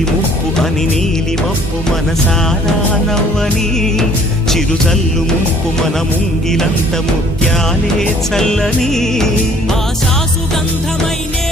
చిన్నది ముప్పు అని నీలి మప్పు మనసారా నవ్వని చిరుజల్లు ముంపు మన ముంగిలంత ముత్యాలే చల్లని ఆశాసు గంధమైనే